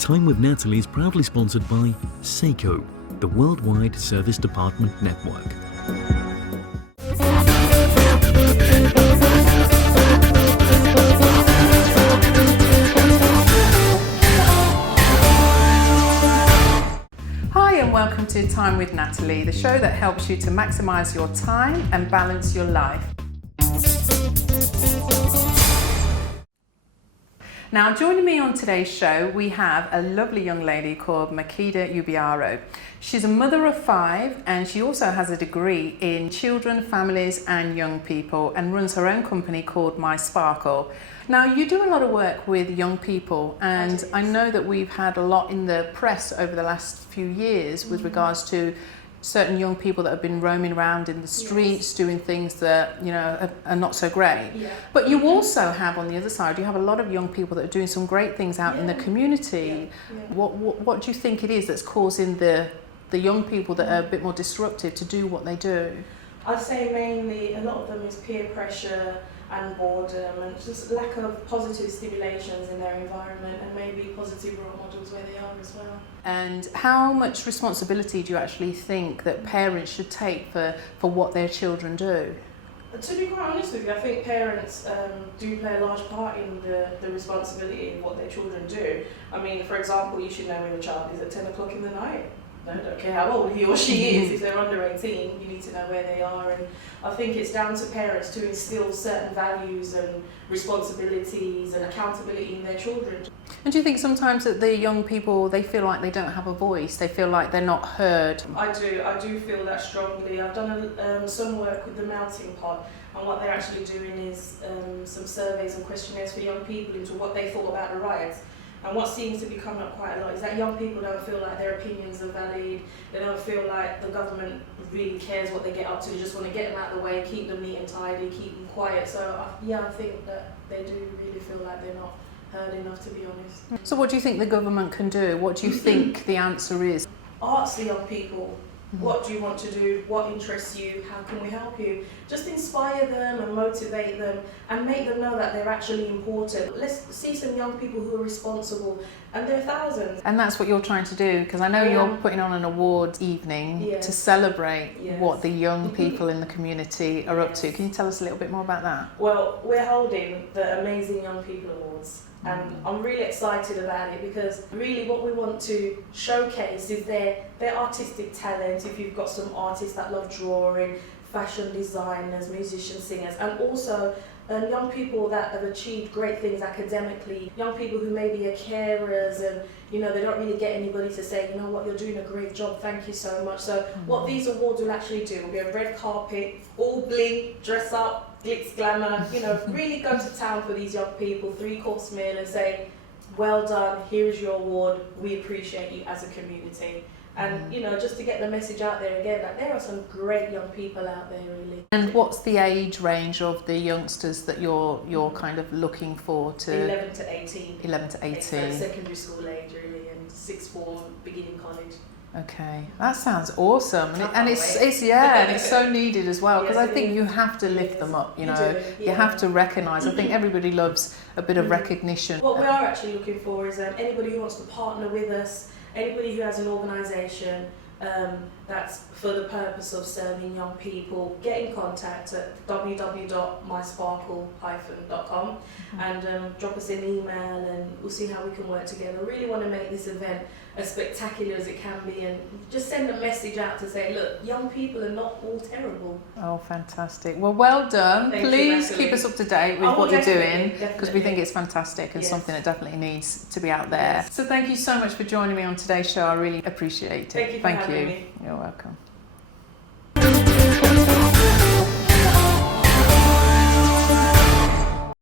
Time with Natalie is proudly sponsored by Seiko, the Worldwide Service Department Network. Hi and welcome to Time with Natalie, the show that helps you to maximise your time and balance your life. Now, joining me on today's show, we have a lovely young lady called Makeda Ubiaro. She's a mother of 5 and she also has a degree in children, families and young people and runs her own company called My Sparkle. Now, you do a lot of work with young people and I know that we've had a lot in the press over the last few years with regards to certain young people that have been roaming around in the streets doing things that, you know, are not so great. But you also have, on the other side, you have a lot of young people that are doing some great things out in the community. What do you think it is that's causing the young people that are a bit more disruptive to do what they do? I'd say mainly a lot of them is peer pressure and boredom and just lack of positive stimulations in their environment and maybe positive role models where they are as well. And how much responsibility do you actually think that parents should take for what their children do? To be quite honest with you, I think parents do play a large part in the responsibility of what their children do. I mean, for example, you should know when a child is at 10 o'clock in the night. I don't care how old he or she is, if they're under 18, you need to know where they are. And I think it's down to parents to instill certain values and responsibilities and accountability in their children. And do you think sometimes that the young people, they feel like they don't have a voice, they feel like they're not heard? I do feel that strongly. I've done some work with the Melting Pot, and what they're actually doing is some surveys and questionnaires for young people into what they thought about the riots. And what seems to be coming up quite a lot is that young people don't feel like their opinions are valid, they don't feel like the government really cares what they get up to, they just want to get them out of the way, keep them neat and tidy, keep them quiet. So I think that they do really feel like they're not heard enough, to be honest. So what do you think the government can do? What do you think the answer is? Ask the young people, what do you want to do? What interests you? How can we help you? Just inspire them and motivate them and make them know that they're actually important. Let's see some young people who are responsible, and there are thousands. And that's what you're trying to do, because I know you're putting on an awards evening to celebrate what the young people in the community are up to. Can you tell us a little bit more about that? Well, we're holding the Amazing Young People Awards. And I'm really excited about it because really what we want to showcase is their artistic talent. If you've got some artists that love drawing, fashion designers, musicians, singers, and also young people that have achieved great things academically, young people who maybe are carers and, you know, they don't really get anybody to say, you know what, you're doing a great job, thank you so much. So what these awards will actually do will be a red carpet, all bling, dress up, glitz, glamour, you know, really go to town for these young people, 3-course meal, and say, well done, here is your award, we appreciate you as a community. And, you know, just to get the message out there again, that there are some great young people out there, really. And what's the age range of the youngsters that you're kind of looking for to? 11 to 18. 11 to 18. So secondary school age, really, and sixth form, beginning college. Okay, that sounds awesome, and it's so needed as well, because I think you have to lift them up. You know, you have to recognise. I think everybody loves a bit of recognition. What we are actually looking for is anybody who wants to partner with us, anybody who has an organisation that's for the purpose of serving young people, get in contact at www.mysparkle-.com and drop us an email and we'll see how we can work together. We really want to make this event as spectacular as it can be and just send a message out to say, look, young people are not all terrible. Oh, fantastic. Well done. Please keep us up to date with what you're doing, because we think it's fantastic and something that definitely needs to be out there. So thank you so much for joining me on today's show. I really appreciate it. Thank you for having me. You're welcome.